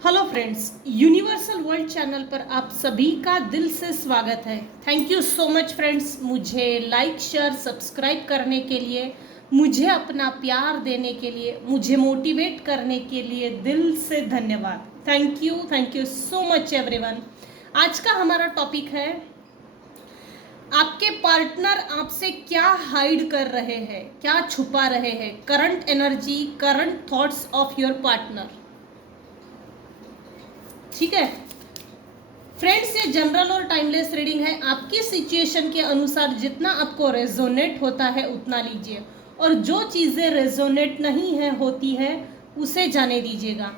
Hello friends, universal world channel पर आप सभी का दिल से स्वागत है। Thank you so much friends, मुझे लाइक शेयर सब्सक्राइब करने के लिए, मुझे अपना प्यार देने के लिए, मुझे मोटिवेट करने के लिए दिल से धन्यवाद। Thank you so much everyone. आज का हमारा टॉपिक है, आपके पार्टनर आपसे क्या हाइड कर रहे हैं, क्या छुपा रहे हैं। Current energy, current thoughts of your partner. ठीक है फ्रेंड्स, ये जनरल और टाइमलेस रीडिंग है। आपकी सिचुएशन के अनुसार जितना आपको रेजोनेट होता है उतना लीजिए, और जो चीज़ें रेजोनेट नहीं है होती है उसे जाने दीजिएगा।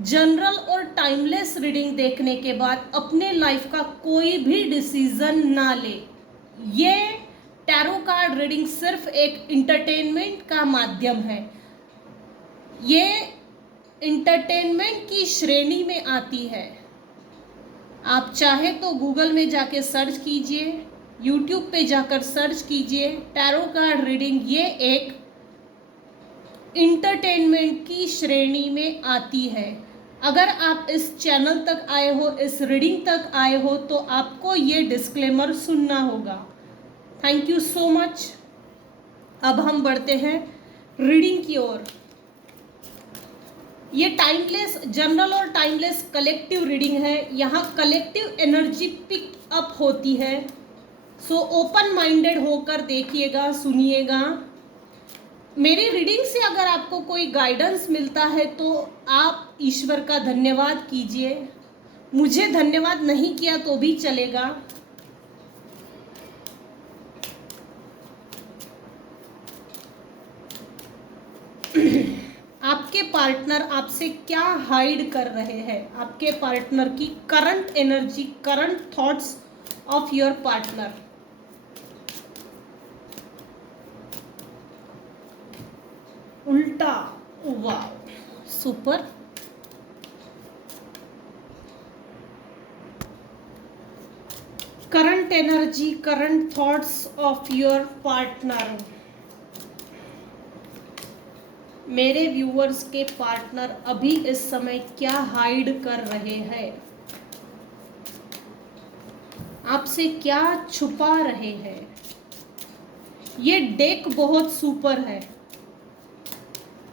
जनरल और टाइमलेस रीडिंग देखने के बाद अपने लाइफ का कोई भी डिसीजन ना ले। ये टैरो कार्ड रीडिंग सिर्फ एक इंटरटेनमेंट का माध्यम है। ये इंटरटेनमेंट की श्रेणी में आती है। आप चाहे तो गूगल में जाके सर्च कीजिए, यूट्यूब पे जाकर सर्च कीजिए टैरो कार्ड रीडिंग। ये एक इंटरटेनमेंट की श्रेणी में आती है। अगर आप इस चैनल तक आए हो, इस रीडिंग तक आए हो, तो आपको ये डिस्क्लेमर सुनना होगा। Thank you so much. अब हम बढ़ते हैं रीडिंग की ओर। ये टाइमलेस, जनरल और टाइमलेस कलेक्टिव रीडिंग है। यहाँ कलेक्टिव एनर्जी पिक अप होती है। सो ओपन माइंडेड होकर देखिएगा, सुनिएगा। मेरी रीडिंग से अगर आपको कोई गाइडेंस मिलता है तो आप ईश्वर का धन्यवाद कीजिए। मुझे धन्यवाद नहीं किया तो भी चलेगा। आपके पार्टनर आपसे क्या हाइड कर रहे हैं, आपके पार्टनर की current energy, current thoughts of your partner. उल्टा, वाह, super. Current energy, current thoughts of your partner. मेरे व्यूअर्स के पार्टनर अभी इस समय क्या हाइड कर रहे हैं, आपसे क्या छुपा रहे हैं। ये डेक बहुत सुपर है।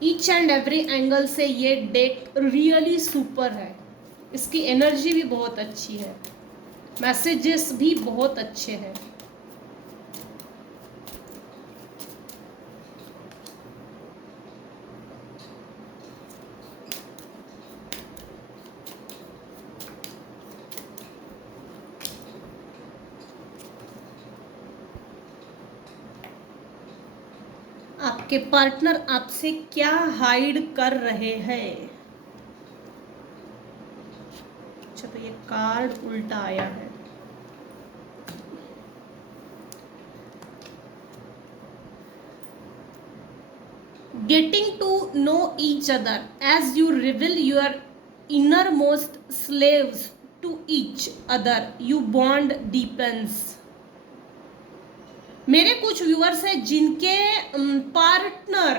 ईच एंड एवरी एंगल से ये डेक रियली सुपर है। इसकी एनर्जी भी बहुत अच्छी है, मैसेजेस भी बहुत अच्छे हैं। आपके पार्टनर आपसे क्या हाइड कर रहे हैं। अच्छा, तो ये कार्ड उल्टा आया है। Getting to know each other as you reveal your innermost slaves to each other, you bond deepens। मेरे कुछ व्यूअर्स हैं जिनके पार्टनर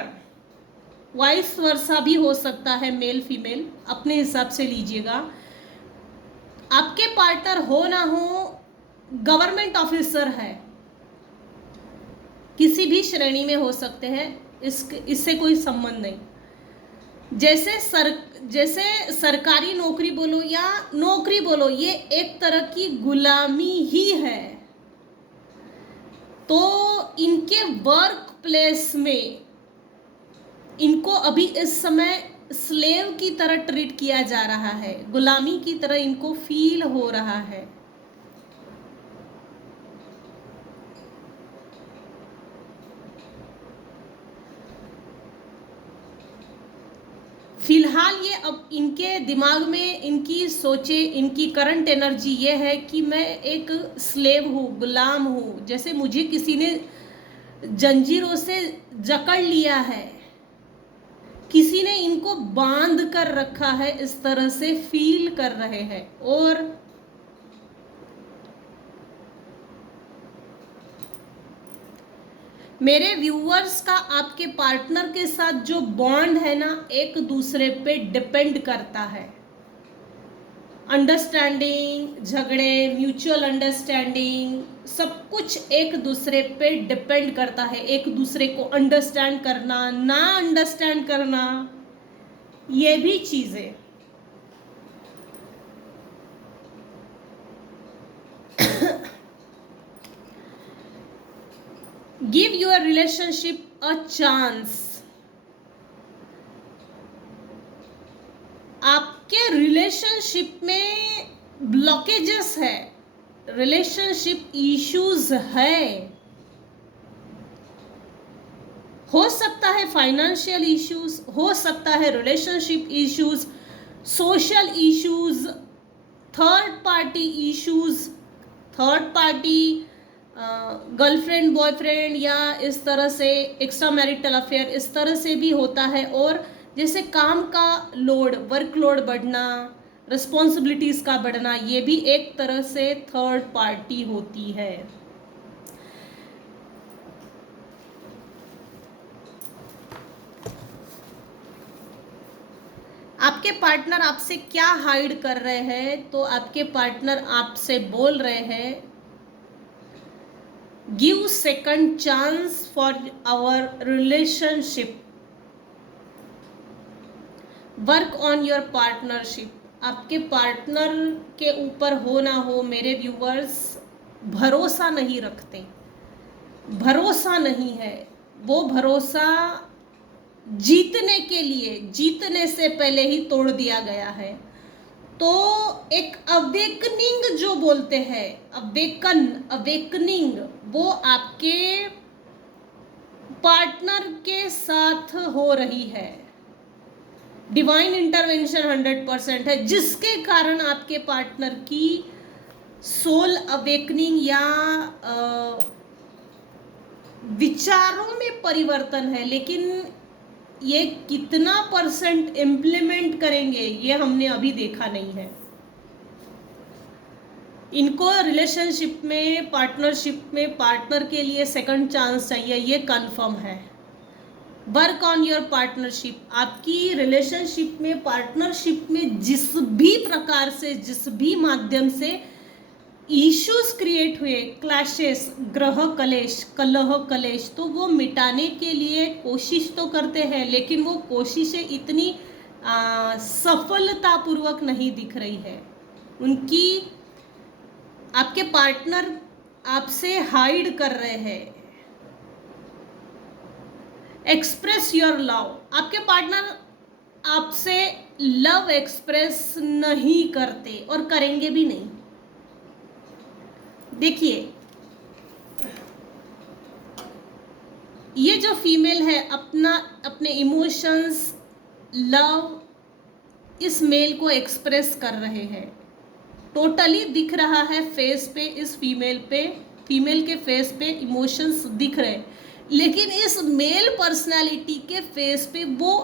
वाइस वर्सा भी हो सकता है, मेल फीमेल, अपने हिसाब से लीजिएगा। आपके पार्टनर हो ना हो, गवर्नमेंट ऑफिसर है, किसी भी श्रेणी में हो सकते हैं, इससे कोई संबंध नहीं। जैसे सरकारी नौकरी बोलो या नौकरी बोलो, ये एक तरह की गुलामी ही है। तो इनके वर्क प्लेस में इनको अभी इस समय स्लेव की तरह ट्रीट किया जा रहा है, गुलामी की तरह इनको फील हो रहा है। फिलहाल ये अब इनके दिमाग में, इनकी सोचे, इनकी करंट एनर्जी ये है कि मैं एक स्लेव हूँ, गुलाम हूँ। जैसे मुझे किसी ने जंजीरों से जकड़ लिया है, किसी ने इनको बांध कर रखा है, इस तरह से फील कर रहे हैं। और मेरे व्यूअर्स का आपके पार्टनर के साथ जो बॉन्ड है ना, एक दूसरे पे डिपेंड करता है। अंडरस्टैंडिंग, झगड़े, म्यूचुअल अंडरस्टैंडिंग, सब कुछ एक दूसरे पे डिपेंड करता है। एक दूसरे को अंडरस्टैंड करना, ना अंडरस्टैंड करना, ये भी चीज़ें। Give your relationship a chance. आपके रिलेशनशिप में ब्लॉकेजेस है, रिलेशनशिप इश्यूज है, हो सकता है फाइनेंशियल इश्यूज, हो सकता है relationship issues, social issues, third party issues, third party girlfriend boyfriend या इस तरह से एक्स्ट्रा मैरिटल अफेयर, इस तरह से भी होता है। और जैसे काम का लोड, वर्कलोड बढ़ना, रिस्पॉन्सिबिलिटीज का बढ़ना, ये भी एक तरह से थर्ड पार्टी होती है। आपके पार्टनर आपसे क्या हाइड कर रहे हैं? तो आपके पार्टनर आपसे बोल रहे हैं, give second chance for our relationship, work on your partnership. आपके पार्टनर के ऊपर हो ना हो, मेरे व्यूवर्स भरोसा नहीं रखते, भरोसा नहीं है। वो भरोसा जीतने के लिए, जीतने से पहले ही तोड़ दिया गया है। तो एक अवेकनिंग जो बोलते हैं, अवेकनिंग, वो आपके पार्टनर के साथ हो रही है। डिवाइन इंटरवेंशन 100% है, जिसके कारण आपके पार्टनर की सोल अवेकनिंग या विचारों में परिवर्तन है। लेकिन ये कितना % इम्प्लीमेंट करेंगे ये हमने अभी देखा नहीं है। इनको रिलेशनशिप में, पार्टनरशिप में, पार्टनर के लिए सेकंड चांस चाहिए, ये कंफर्म है। Work on your partnership. आपकी रिलेशनशिप में, पार्टनरशिप में जिस भी प्रकार से, जिस भी माध्यम से इश्यूज क्रिएट हुए, क्लैशेस, ग्रह कलेश, कलह कलेश, तो वो मिटाने के लिए कोशिश तो करते हैं, लेकिन वो कोशिशें इतनी सफलतापूर्वक नहीं दिख रही है उनकी। आपके पार्टनर आपसे हाइड कर रहे हैं। Express your love. आपके पार्टनर आपसे लव एक्सप्रेस नहीं करते और करेंगे भी नहीं। देखिए, ये जो फीमेल है अपने इमोशंस, लव इस मेल को एक्सप्रेस कर रहे हैं। टोटली दिख रहा है फेस पे, इस फीमेल के फेस पे इमोशंस दिख रहे हैं, लेकिन इस मेल पर्सनालिटी के फेस पे वो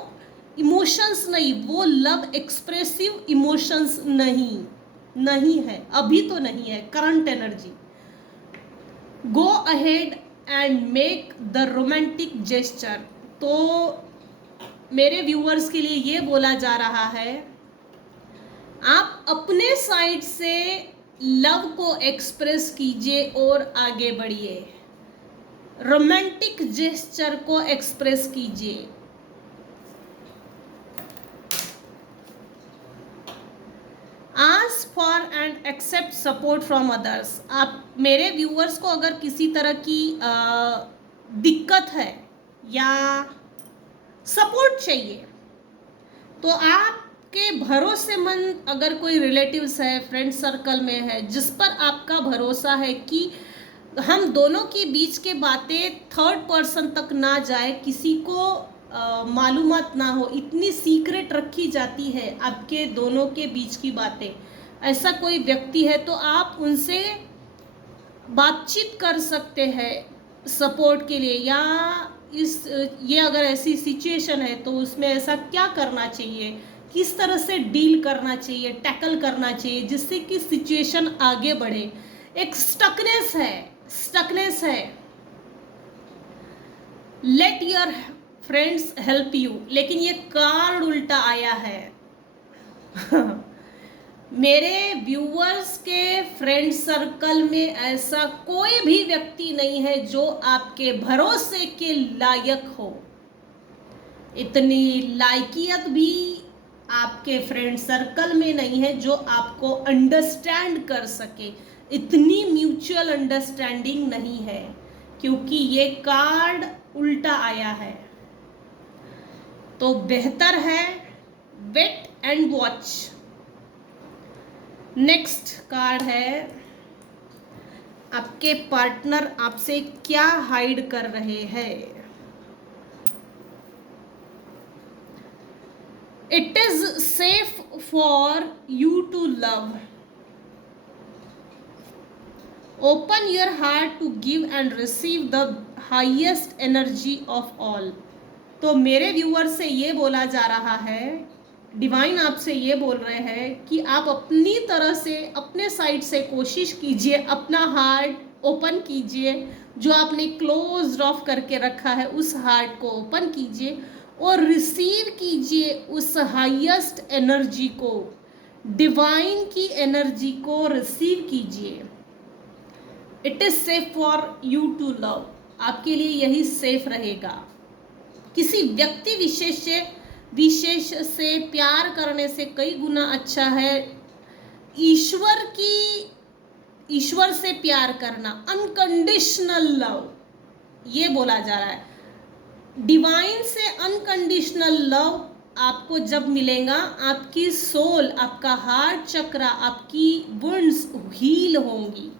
इमोशंस नहीं, वो लव एक्सप्रेसिव इमोशंस नहीं है, अभी तो नहीं है। Current energy, go ahead and make the romantic gesture. तो मेरे व्यूअर्स के लिए ये बोला जा रहा है, आप अपने साइड से लव को एक्सप्रेस कीजिए और आगे बढ़िए, रोमांटिक जेस्चर को एक्सप्रेस कीजिए। Ask for and accept support from others. आप मेरे व्यूअर्स को अगर किसी तरह की दिक्कत है या सपोर्ट चाहिए, तो आपके भरोसेमंद अगर कोई रिलेटिव्स है, फ्रेंड सर्कल में है, जिस पर आपका भरोसा है कि हम दोनों के बीच के बातें थर्ड पर्सन तक ना जाए, किसी को मालूमात ना हो, इतनी सीक्रेट रखी जाती है आपके दोनों के बीच की बातें, ऐसा कोई व्यक्ति है तो आप उनसे बातचीत कर सकते हैं सपोर्ट के लिए। या ये अगर ऐसी सिचुएशन है तो उसमें ऐसा क्या करना चाहिए, किस तरह से डील करना चाहिए, टैकल करना चाहिए, जिससे कि सिचुएशन आगे बढ़े। एक स्टकनेस है। Let your friends help you, लेकिन ये कार्ड उल्टा आया है। मेरे व्यूअर्स के फ्रेंड सर्कल में ऐसा कोई भी व्यक्ति नहीं है जो आपके भरोसे के लायक हो। इतनी लायकियत भी आपके फ्रेंड सर्कल में नहीं है जो आपको अंडरस्टैंड कर सके। इतनी म्यूचुअल अंडरस्टैंडिंग नहीं है, क्योंकि ये कार्ड उल्टा आया है। तो बेहतर है wait and watch. Next card है, आपके पार्टनर आपसे क्या हाइड कर रहे हैं। It is safe for you to love. Open your heart to give and receive the highest energy of all. तो मेरे व्यूअर से ये बोला जा रहा है, डिवाइन आपसे ये बोल रहे हैं कि आप अपनी तरह से अपने साइड से कोशिश कीजिए, अपना हार्ट ओपन कीजिए। जो आपने क्लोज ऑफ करके रखा है उस हार्ट को ओपन कीजिए और रिसीव कीजिए उस हाईएस्ट एनर्जी को, डिवाइन की एनर्जी को रिसीव कीजिए। It is safe for you to love. आपके लिए यही सेफ रहेगा। किसी व्यक्ति विशेष से प्यार करने से कई गुना अच्छा है ईश्वर से प्यार करना, अनकंडीशनल लव। ये बोला जा रहा है डिवाइन से अनकंडीशनल लव आपको जब मिलेगा, आपकी सोल, आपका हार्ट चक्र, आपकी वुंड्स हील होंगी।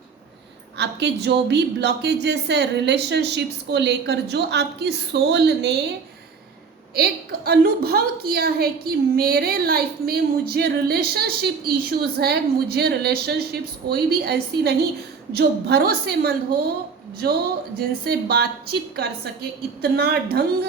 आपके जो भी ब्लॉकेजेस है रिलेशनशिप्स को लेकर, जो आपकी सोल ने एक अनुभव किया है कि मेरे लाइफ में मुझे रिलेशनशिप इश्यूज है, मुझे रिलेशनशिप्स कोई भी ऐसी नहीं जो भरोसेमंद हो, जो जिनसे बातचीत कर सके, इतना ढंग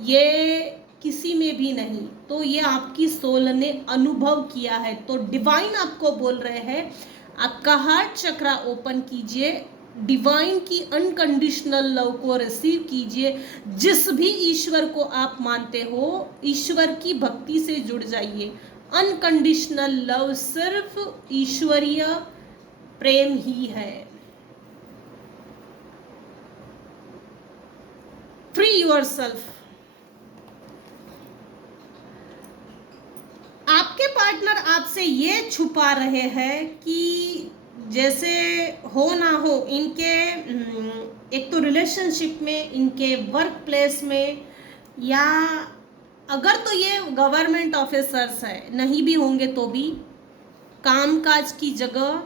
ये किसी में भी नहीं। तो ये आपकी सोल ने अनुभव किया है। तो डिवाइन आपको बोल रहे हैं आपका हार्ट चक्र ओपन कीजिए, डिवाइन की अनकंडीशनल लव को रिसीव कीजिए। जिस भी ईश्वर को आप मानते हो, ईश्वर की भक्ति से जुड़ जाइए। अनकंडीशनल लव सिर्फ ईश्वरीय प्रेम ही है। Free yourself. आपके पार्टनर आपसे ये छुपा रहे हैं कि जैसे हो ना हो इनके एक तो रिलेशनशिप में, इनके वर्क प्लेस में, या अगर तो ये गवर्नमेंट ऑफिसर्स है, नहीं भी होंगे तो भी कामकाज की जगह,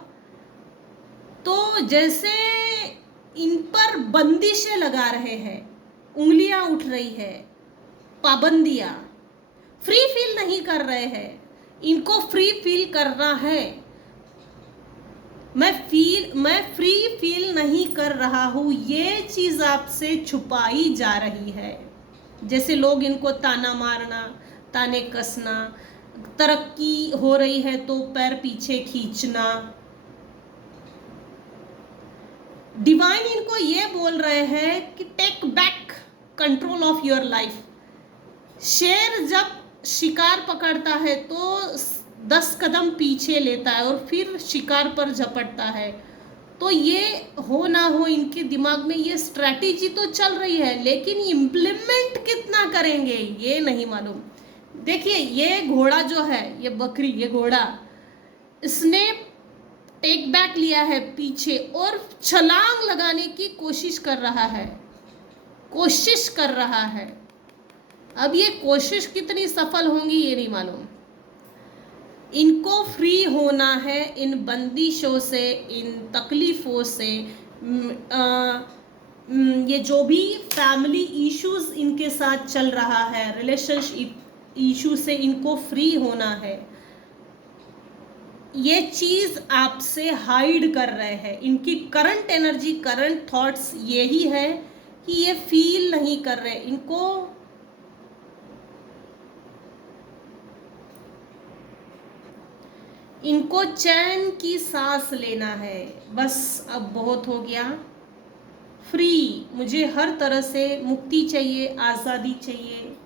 तो जैसे इन पर बंदिशें लगा रहे हैं, उंगलियां उठ रही है, पाबंदियां। फ्री फील नहीं कर रहे हैं, इनको फ्री फील करना है। मैं फ्री फील नहीं कर रहा हूँ, ये चीज़ आपसे छुपाई जा रही है। जैसे लोग इनको ताना मारना, ताने कसना, तरक्की हो रही है तो पैर पीछे खींचना। डिवाइन इनको ये बोल रहे हैं कि take back control of your life. शेर जब शिकार पकड़ता है तो 10 कदम पीछे लेता है और फिर शिकार पर झपटता है। तो ये हो ना हो इनके दिमाग में ये स्ट्रैटेजी तो चल रही है, लेकिन इम्प्लीमेंट कितना करेंगे ये नहीं मालूम। देखिए ये घोड़ा जो है, ये बकरी, ये घोड़ा, इसने टेक बैक लिया है पीछे और छलांग लगाने की कोशिश कर रहा है। अब ये कोशिश कितनी सफल होंगी ये नहीं मालूम। इनको फ्री होना है इन बंदिशों से, इन तकलीफ़ों से। ये जो भी फैमिली इश्यूज इनके साथ चल रहा है, रिलेशनशिप इशू से इनको फ्री होना है। ये चीज़ आपसे हाइड कर रहे हैं। इनकी करंट एनर्जी, करंट थॉट्स यही है कि ये फील नहीं कर रहे। इनको चैन की सांस लेना है। बस अब बहुत हो गया, फ्री, मुझे हर तरह से मुक्ति चाहिए, आज़ादी चाहिए,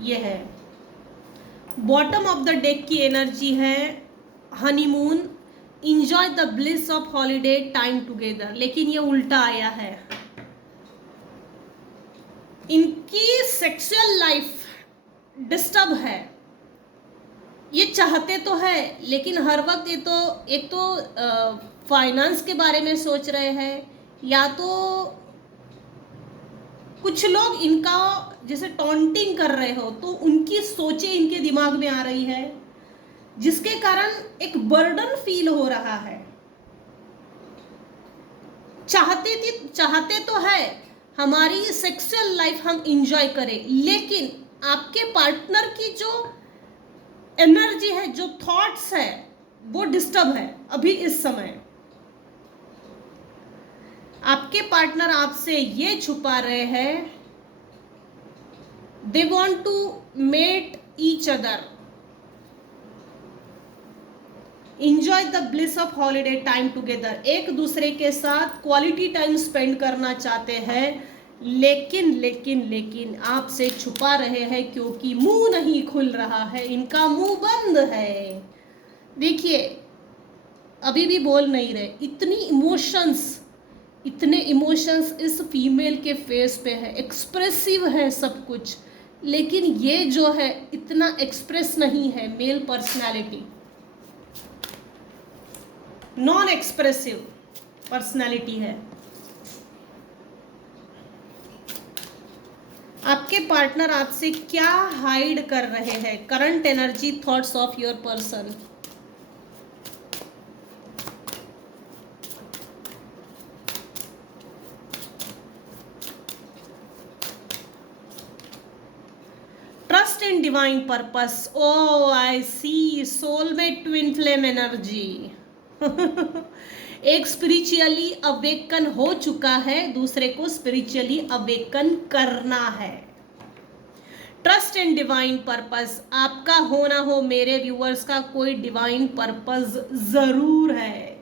ये है। बॉटम ऑफ द डेक की एनर्जी है honeymoon, enjoy the bliss of holiday time together, लेकिन ये उल्टा आया है। इनकी सेक्सुअल लाइफ डिस्टर्ब है। ये चाहते तो है लेकिन हर वक्त ये तो एक तो फाइनेंस के बारे में सोच रहे हैं, या तो कुछ लोग इनका जैसे टॉन्टिंग कर रहे हो तो उनकी सोचें इनके दिमाग में आ रही है, जिसके कारण एक बर्डन फील हो रहा है। चाहते तो है हमारी सेक्सुअल लाइफ हम इंजॉय करें, लेकिन आपके पार्टनर की जो एनर्जी है, जो थॉट्स है, वो डिस्टर्ब है अभी इस समय। आपके पार्टनर आपसे ये छुपा रहे हैं, they want to meet each other, enjoy the bliss of holiday time together, एक दूसरे के साथ क्वालिटी टाइम स्पेंड करना चाहते हैं, लेकिन आपसे छुपा रहे हैं क्योंकि मुंह नहीं खुल रहा है, इनका मुंह बंद है। देखिए अभी भी बोल नहीं रहे, इतने इमोशंस इस फीमेल के फेस पे है, एक्सप्रेसिव है सब कुछ, लेकिन ये जो है इतना एक्सप्रेस नहीं है। Male personality, non expressive personality है। आपके पार्टनर आपसे क्या हाइड कर रहे हैं? Current energy, thoughts of your person. Trust in divine purpose. Oh I see, soulmate twin flame energy. एक स्पिरिचुअली अवेकन हो चुका है, दूसरे को स्पिरिचुअली अवेकन करना है। ट्रस्ट इन डिवाइन पर्पस, आपका हो ना हो मेरे व्यूअर्स का कोई डिवाइन पर्पस जरूर है।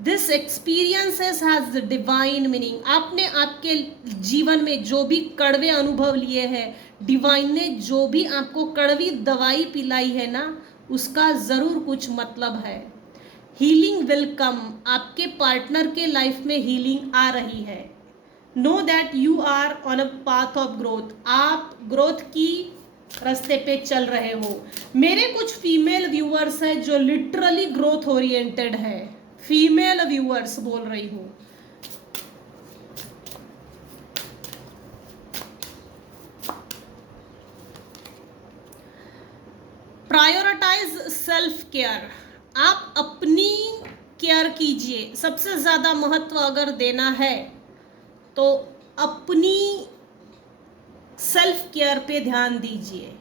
This experiences has divine meaning. आपने आपके जीवन में जो भी कड़वे अनुभव लिए हैं, डिवाइन ने जो भी आपको कड़वी दवाई पिलाई है ना, उसका जरूर कुछ मतलब है। हीलिंग विल कम, आपके पार्टनर के लाइफ में हीलिंग आ रही है। Know that you are on a path of growth, आप ग्रोथ की रास्ते पे चल रहे हो। मेरे कुछ फीमेल व्यूअर्स हैं जो लिटरली ग्रोथ ओरिएंटेड है, फीमेल व्यूअर्स बोल रही हूँ। प्रायोरिटाइज सेल्फ केयर, आप अपनी केयर कीजिए। सबसे ज़्यादा महत्व अगर देना है तो अपनी सेल्फ केयर पे ध्यान दीजिए।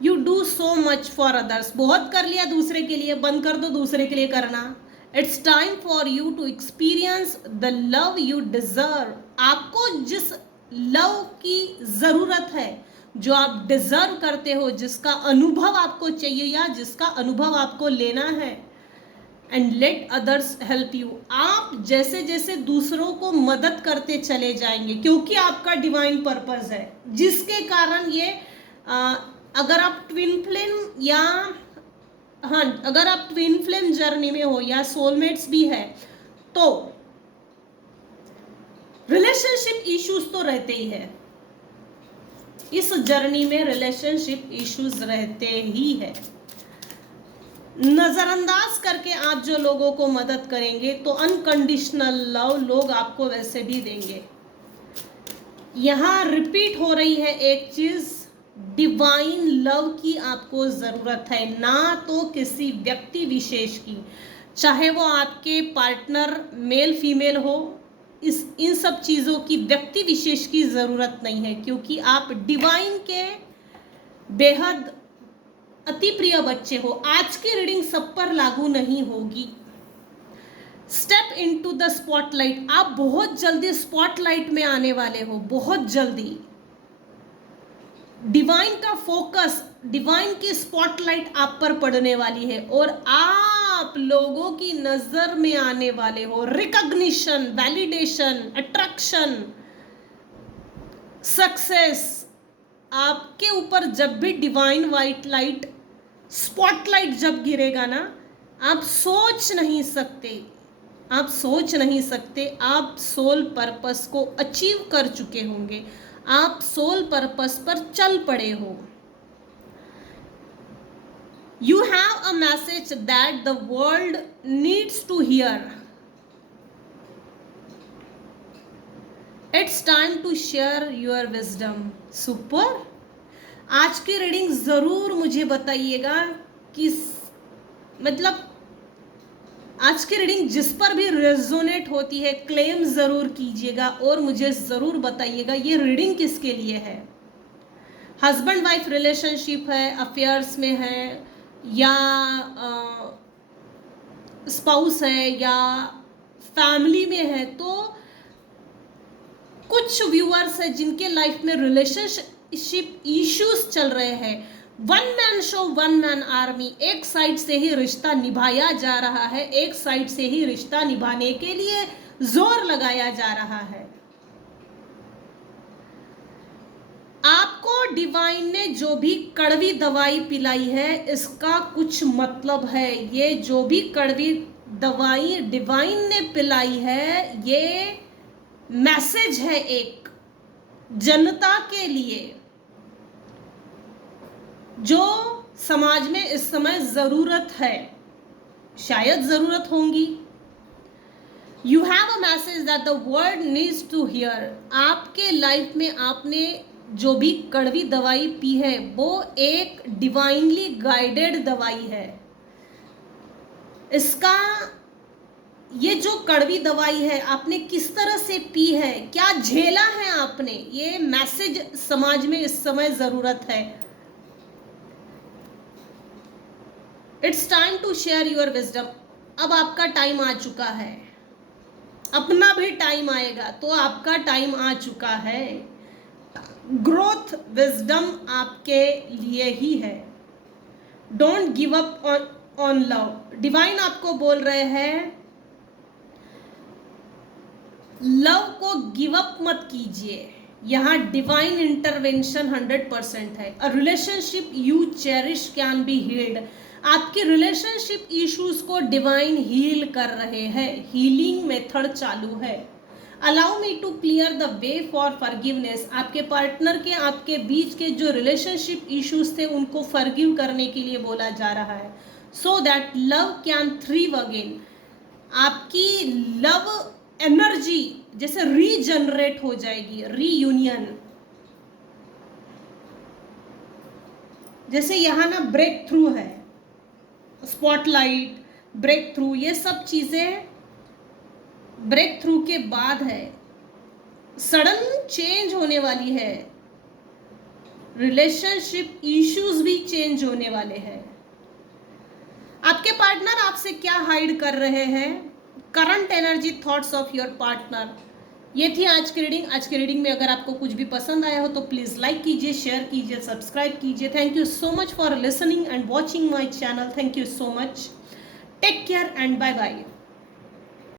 You do so much for others, बहुत कर लिया दूसरे के लिए, बंद कर दो दूसरे के लिए करना। It's time for you to experience the love you deserve. आपको जिस लव की ज़रूरत है, जो आप डिजर्व करते हो, जिसका अनुभव आपको चाहिए या जिसका अनुभव आपको लेना है, and let others help you. आप जैसे जैसे दूसरों को मदद करते चले जाएंगे, क्योंकि आपका डिवाइन पर्पस है, जिसके कारण ये अगर आप ट्विन फ्लेम या अगर आप ट्विन फ्लेम जर्नी में हो या सोलमेट्स भी है, तो रिलेशनशिप इश्यूज तो रहते ही है। इस जर्नी में रिलेशनशिप इश्यूज रहते ही है। नजरअंदाज करके आप जो लोगों को मदद करेंगे तो अनकंडीशनल लव लोग आपको वैसे भी देंगे। यहां रिपीट हो रही है एक चीज, डिवाइन लव की आपको जरूरत है, ना तो किसी व्यक्ति विशेष की। चाहे वो आपके पार्टनर मेल फीमेल हो, इन सब चीज़ों की व्यक्ति विशेष की ज़रूरत नहीं है, क्योंकि आप डिवाइन के बेहद अति प्रिय बच्चे हो। आज की रीडिंग सब पर लागू नहीं होगी। स्टेप इनटू द स्पॉटलाइट, आप बहुत जल्दी स्पॉटलाइट में आने वाले हो, बहुत जल्दी। डिवाइन का फोकस, डिवाइन की स्पॉटलाइट आप पर पड़ने वाली है और आप लोगों की नजर में आने वाले हो। रिकॉग्निशन, वैलिडेशन, अट्रैक्शन, सक्सेस, आपके ऊपर जब भी डिवाइन वाइट लाइट स्पॉटलाइट जब गिरेगा ना, आप सोच नहीं सकते, आप सोल पर्पस को अचीव कर चुके होंगे, आप सोल पर्पस पर चल पड़े हो। You have a message that the world needs to hear. It's time to share your wisdom. Super. आज की रीडिंग ज़रूर मुझे बताइएगा कि मतलब आज की रीडिंग जिस पर भी रेजोनेट होती है क्लेम ज़रूर कीजिएगा और मुझे ज़रूर बताइएगा ये रीडिंग किसके लिए है। हस्बैंड वाइफ रिलेशनशिप है, अफेयर्स में है, या स्पाउस है, या फैमिली में है। तो कुछ व्यूअर्स हैं जिनके लाइफ में रिलेशनशिप इश्यूज चल रहे हैं। One man show one man army, एक साइड से ही रिश्ता निभाया जा रहा है, एक साइड से ही रिश्ता निभाने के लिए जोर लगाया जा रहा है। आपको डिवाइन ने जो भी कड़वी दवाई पिलाई है इसका कुछ मतलब है। ये जो भी कड़वी दवाई डिवाइन ने पिलाई है ये मैसेज है एक जनता के लिए जो समाज में इस समय जरूरत है, शायद जरूरत होंगी। You have a message that the world needs to hear. आपके लाइफ में आपने जो भी कड़वी दवाई पी है वो एक डिवाइनली गाइडेड दवाई है। इसका ये जो कड़वी दवाई है आपने किस तरह से पी है, क्या झेला है आपने, ये मैसेज समाज में इस समय जरूरत है। It's time to share your wisdom. अब आपका टाइम आ चुका है, अपना भी टाइम आएगा तो आपका टाइम आ चुका है। ग्रोथ विजडम आपके लिए ही है। Don't give up on love. Divine आपको बोल रहे हैं लव को गिव अप मत कीजिए। यहाँ डिवाइन इंटरवेंशन 100% है। A relationship you cherish can be healed. आपके रिलेशनशिप इश्यूज को डिवाइन हील कर रहे हैं, हीलिंग मेथड चालू है। Allow me to clear the way for forgiveness. आपके पार्टनर के आपके बीच के जो रिलेशनशिप इश्यूज थे उनको फॉरगिव करने के लिए बोला जा रहा है, so that love can thrive again. आपकी लव एनर्जी जैसे रीजनरेट हो जाएगी, रीयूनियन। जैसे यहाँ ना ब्रेक थ्रू है, स्पॉटलाइट, ब्रेक थ्रू, ये सब चीजें ब्रेक थ्रू के बाद है। सडन चेंज होने वाली है, रिलेशनशिप इश्यूज भी चेंज होने वाले हैं। आपके पार्टनर आपसे क्या हाइड कर रहे हैं, current energy thoughts of your partner. ये थी आज की रीडिंग। आज की रीडिंग में अगर आपको कुछ भी पसंद आया हो तो प्लीज़ लाइक कीजिए, शेयर कीजिए, सब्सक्राइब कीजिए। Thank you so much for listening and watching my channel. Thank you so much. Take care and bye bye.